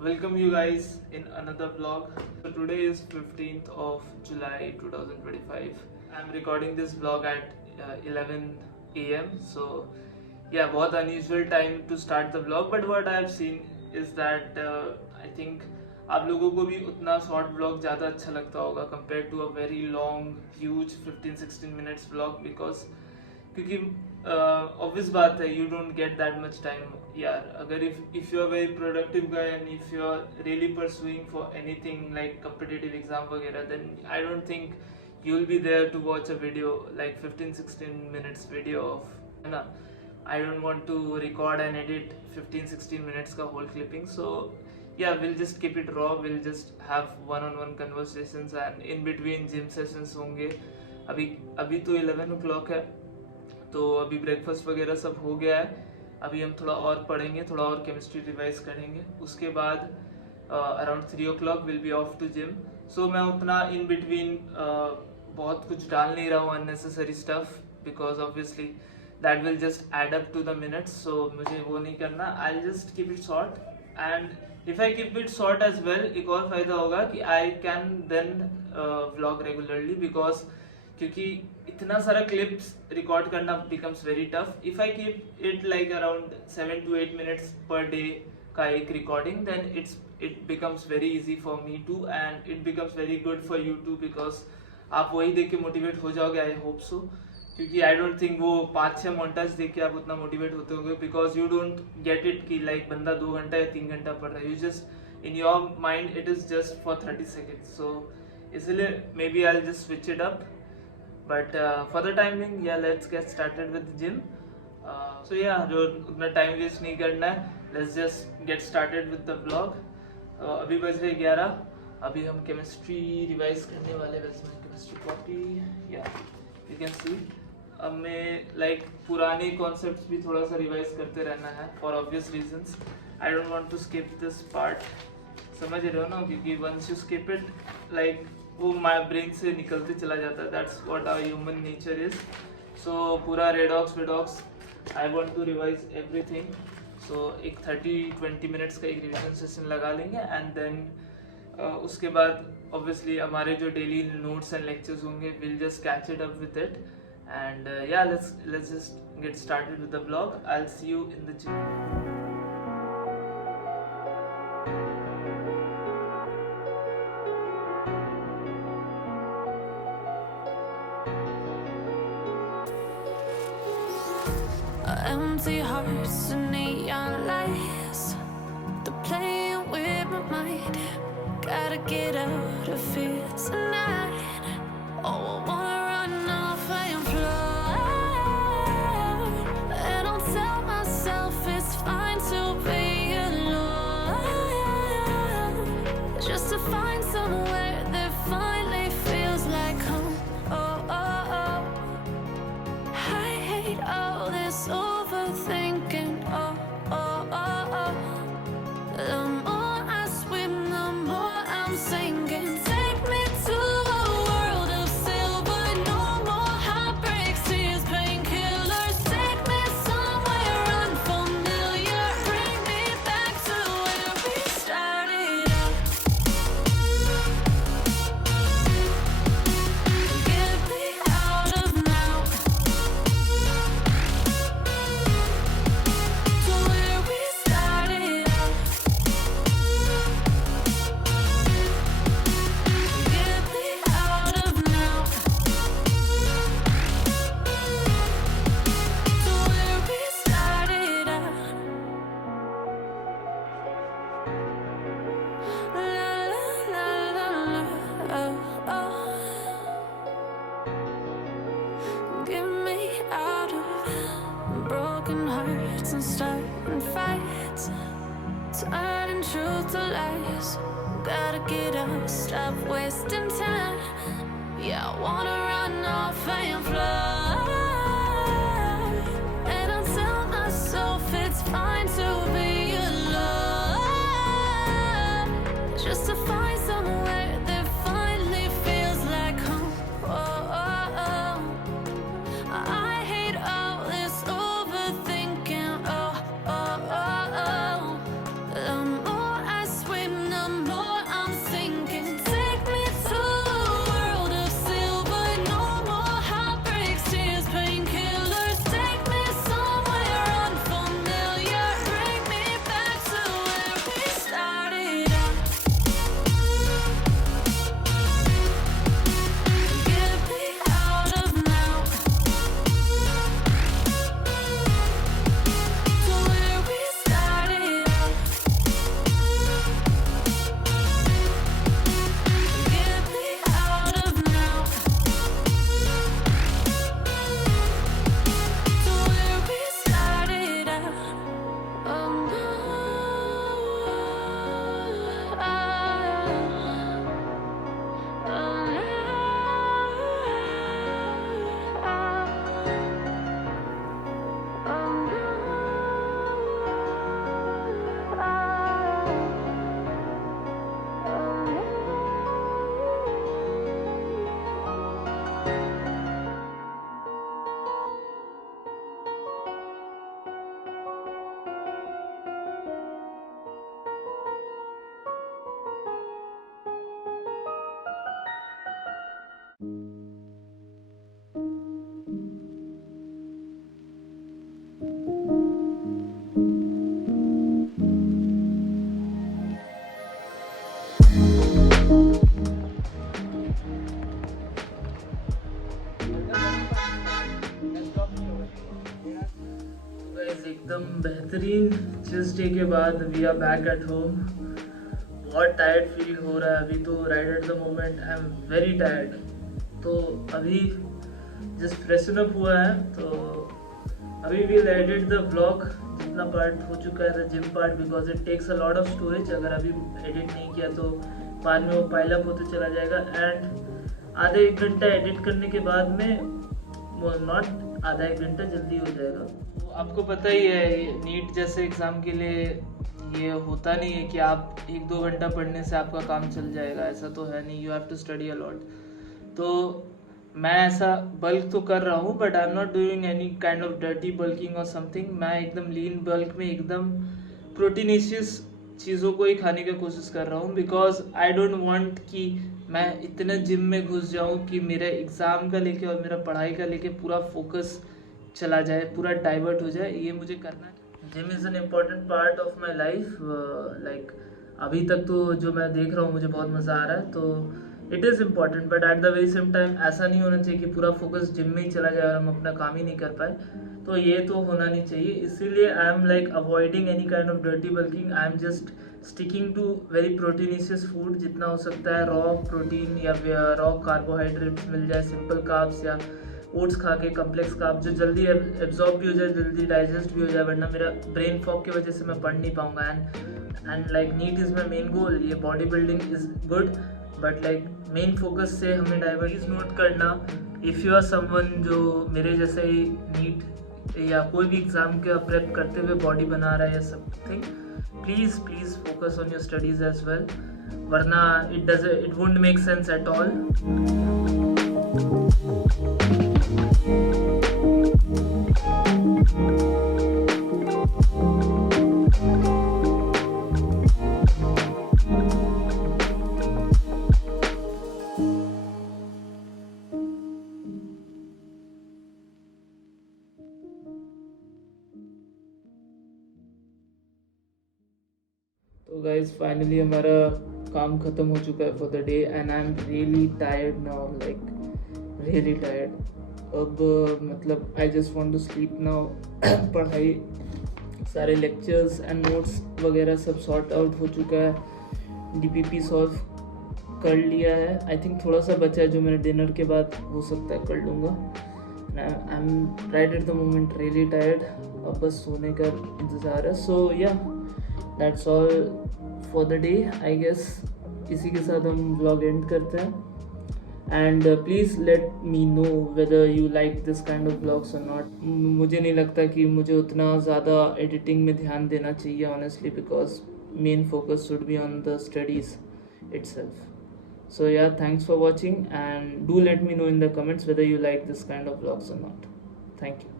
Welcome you guys in another vlog. So today is 15th of July 2025. I'm recording this vlog at 11 a.m. So yeah, बहुत unusual time to start the vlog. But what I have seen is that I think आप लोगों को भी उतना short vlog ज़्यादा अच्छा लगता होगा compared to a very long, huge 15-16 minutes vlog because क्योंकि ऑब्वियस बात है you don't get that much time यार. अगर if you are very productive guy and if you are really pursuing for anything like competitive exam वगैरह then I don't think you will be there to watch a video like 15-16 minutes video of, है ना. I don't want to record and edit 15-16 minutes का whole clipping. So yeah, we'll just keep it raw. We'll just have one-on-one conversations and in between gym sessions होंगे. अभी अभी तो 11 o'clock है तो अभी ब्रेकफास्ट वगैरह सब हो गया है. अभी हम थोड़ा और पढ़ेंगे, थोड़ा और केमिस्ट्री रिवाइज करेंगे. उसके बाद around 3 o'clock will be off to gym. So मैं उतना इन बिटवीन बहुत कुछ डाल नहीं रहा हूँ unnecessary stuff because obviously that will just add up to the minutes. So मुझे वो नहीं करना. I just keep it short and if I keep it short as well एक और फायदा होगा कि I can then vlog regularly because क्योंकि इतना सारा क्लिप्स रिकॉर्ड करना becomes very tough. If I keep it like around 7 to 8 minutes per day का एक recording then it becomes very easy for me too and it becomes very good for you too because आप वही देख के motivate हो जाओगे. I hope so. क्योंकि I don't think वो 5-6 मोन्टाज देख के आप उतना मोटिवेट होते होंगे because you don't get it कि लाइक बंदा 2 घंटा या 3 घंटा पढ़ रहा है. You just in your mind it is just for 30 seconds. So इसलिए maybe I just switch it up. But for the time being, yeah, let's get started with the gym. So yeah, जो उतना time waste नहीं करना है. Let's just get started with the vlog. अभी बज रहे 11. अभी हम केमिस्ट्री रिवाइज करने वाले. वैसे मैं केमिस्ट्री कॉपी या यू कैन सी अब मैं लाइक पुराने कॉन्सेप्ट्स भी थोड़ा सा रिवाइज करते रहना है for obvious reasons. I don't want to skip this part. समझ रहे हो ना, क्योंकि once you skip it like वो माय ब्रेन से निकलते चला जाता है. That's what our human nature is. So पूरा रेडॉक्स वेडॉक्स I want to revise everything. So एक 30-20 मिनट्स का एक रिविजन सेशन लगा लेंगे एंड देन उसके बाद ऑब्वियसली हमारे जो डेली नोट्स एंड लेक्चर्स होंगे will just catch it up with it and या let's just get started with the vlog. I will see you in the gym. Empty hearts and neon lights, they're playing with my mind. Gotta get out of here tonight. Oh, I wanna run off and fly. And I'll tell myself it's fine to be alone, just to find somewhere that finally feels like home. Oh, oh, oh. I hate all this overthinking. Oh, oh, oh, oh. The more I swim, the more I'm sinking. Take me to a world of silver. No more heartbreaks, tears, painkillers. Take me somewhere unfamiliar. Bring me back to where we started out. Get me out of now. To where we started out. Get me out of now. To where we started out. La la la la la. Oh, oh. Get me out of broken hearts and starting fights, turning truth to lies. Gotta get up, stop wasting time. Yeah, I wanna run off and fly. And I'll tell myself it's fine to be alone, just to find somewhere that finally feels like home. Oh, oh, oh. I hate all this overthinking. Oh, oh, oh, oh. The more I swim एकदम बेहतरीन chest day के बाद we are back at home. बहुत tired feel हो रहा है अभी तो, right at the moment I am very tired. तो अभी जस्ट फ्रेशन अप हुआ है, तो अभी विल एडिट द ब्लॉग। जितना पार्ट हो चुका है the gym part, because it takes a lot of storage. अगर अभी एडिट नहीं किया तो बाद में वो पाइल अप होते चला जाएगा। एंड आधे एक घंटा एडिट करने के बाद में, नॉट आधा एक घंटा जल्दी हो जाएगा। तो आपको पता ही है नीट जैसे एग्ज़ाम के लिए ये होता नहीं है कि आप 1-2 घंटा पढ़ने से आपका काम चल जाएगा, ऐसा तो है नहीं। You have to study a lot. तो मैं ऐसा बल्क तो कर रहा हूँ, but I am not doing any kind of dirty bulking और समथिंग। मैं एकदम लीन बल्क में एकदम प्रोटीनेशियस चीज़ों को ही खाने की कोशिश कर रहा हूँ, बिकॉज आई डोंट वांट कि मैं इतने जिम में घुस जाऊँ कि मेरे एग्ज़ाम का लेके और मेरा पढ़ाई का लेके पूरा फोकस चला जाए, पूरा डाइवर्ट हो जाए। ये मुझे करना है। Gym is an important part of my life. Like अभी तक तो जो मैं देख रहा हूँ मुझे बहुत मज़ा आ रहा है, तो it is important. But at the very same time ऐसा नहीं होना चाहिए कि पूरा फोकस जिम में ही चला जाए और हम अपना काम ही नहीं कर पाए। तो ये तो होना नहीं चाहिए। इसीलिए I am like avoiding any kind of dirty bulking. I am just sticking to very proteinicious food. जितना हो सकता है रॉ प्रोटीन या रॉ कार्बोहाइड्रेट्स मिल जाए, सिंपल कार्ब्स या ओट्स खा के, कम्प्लेक्स कार्ब जो जल्दी एब्जॉर्ब भी हो जाए, जल्दी डाइजेस्ट भी हो जाए, वरना मेरा ब्रेन फॉग की वजह से मैं पढ़ नहीं पाऊंगा। And like NEET is my main goal. ये body building is good, but like main focus से हमें डाइवर्ट नोट करना। इफ़ यू आर समवन जो मेरे जैसे ही नीट या कोई भी एग्ज़ाम का प्रेप करते हुए बॉडी बना रहा है या something, please focus on your studies as well, वरना it won't make sense at all. तो गाइज फाइनली हमारा काम ख़त्म हो चुका है for the day, and I am really tired now, like really tired. अब मतलब I just want to sleep now. पढ़ाई, सारे लेक्चर्स एंड नोट्स वगैरह सब सॉर्ट आउट हो चुका है। डीपीपी सॉल्व कर लिया है। आई थिंक थोड़ा सा बचा है जो मेरे डिनर के बाद हो सकता है कर लूँगा। I am right at the moment really tired. अब बस सोने का इंतज़ार है। सो या that's all for the day I guess. इसी के साथ हम व्लॉग एंड करते हैं। And please let me know whether you like this kind of vlogs और नॉट। मुझे नहीं लगता कि मुझे उतना ज़्यादा एडिटिंग में ध्यान देना चाहिए honestly, because main focus should be on the studies itself. So yeah, thanks for watching, and do let me know in the comments whether you like this kind of vlogs or not. Thank you.